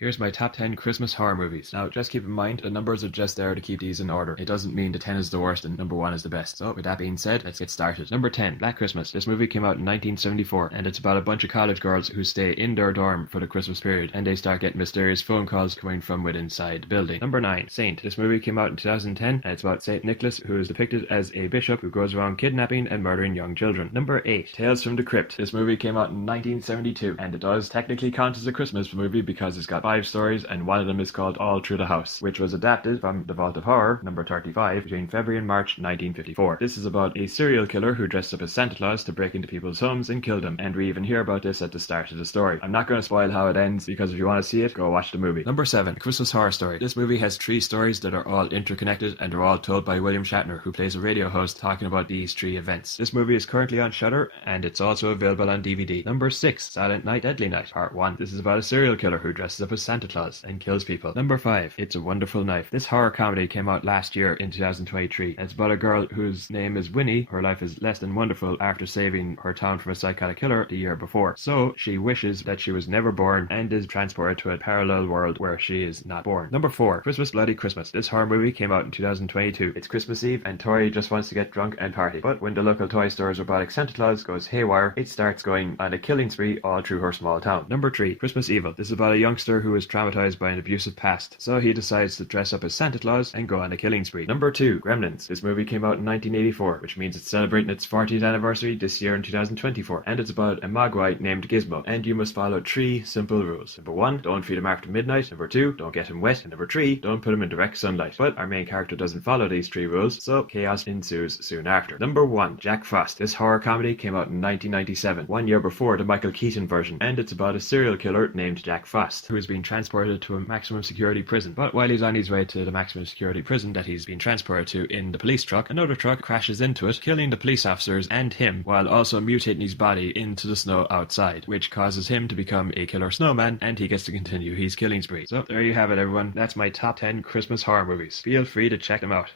Here's my top 10 Christmas horror movies. Now, just keep in mind, the numbers are just there to keep these in order. It doesn't mean the 10 is the worst and number 1 is the best. So, with that being said, let's get started. Number 10, Black Christmas. This movie came out in 1974, and it's about a bunch of college girls who stay in their dorm for the Christmas period, and they start getting mysterious phone calls coming from within inside the building. Number 9, Saint. This movie came out in 2010, and it's about Saint Nicholas, who is depicted as a bishop who goes around kidnapping and murdering young children. Number 8, Tales from the Crypt. This movie came out in 1972, and it does technically count as a Christmas movie because it's got 5 stories, and one of them is called All Through the House, which was adapted from The Vault of Horror, number 35, between February and March 1954. This is about a serial killer who dressed up as Santa Claus to break into people's homes and kill them, and we even hear about this at the start of the story. I'm not going to spoil how it ends, because if you want to see it, go watch the movie. Number 7, Christmas Horror Story. This movie has 3 stories that are all interconnected, and they're all told by William Shatner, who plays a radio host talking about these 3 events. This movie is currently on Shudder, and it's also available on DVD. Number 6, Silent Night, Deadly Night, Part 1. This is about a serial killer who dresses up as Santa Claus and kills people. Number 5, It's a Wonderful Knife. This horror comedy came out last year in 2023. It's about a girl whose name is Winnie. Her life is less than wonderful after saving her town from a psychotic killer the year before. So she wishes that she was never born and is transported to a parallel world where she is not born. Number 4, Christmas Bloody Christmas. This horror movie came out in 2022. It's Christmas Eve and Tori just wants to get drunk and party. But when the local toy store's robotic Santa Claus goes haywire, it starts going on a killing spree all through her small town. Number 3, Christmas Evil. This is about a youngster who is traumatized by an abusive past. So he decides to dress up as Santa Claus and go on a killing spree. Number 2, Gremlins. This movie came out in 1984, which means it's celebrating its 40th anniversary this year in 2024. And it's about a Mogwai named Gizmo. And you must follow 3 simple rules. Number 1, don't feed him after midnight. Number 2, don't get him wet. And number 3, don't put him in direct sunlight. But our main character doesn't follow these 3 rules, so chaos ensues soon after. Number 1, Jack Frost. This horror comedy came out in 1997, 1 year before the Michael Keaton version. And it's about a serial killer named Jack Frost, who is being transported to a maximum security prison. But while he's on his way to the maximum security prison that he's been transported to in the police truck, another truck crashes into it, killing the police officers and him, while also mutating his body into the snow outside, which causes him to become a killer snowman, and he gets to continue his killing spree. So there you have it, everyone. That's my top 10 Christmas horror movies. Feel free to check them out.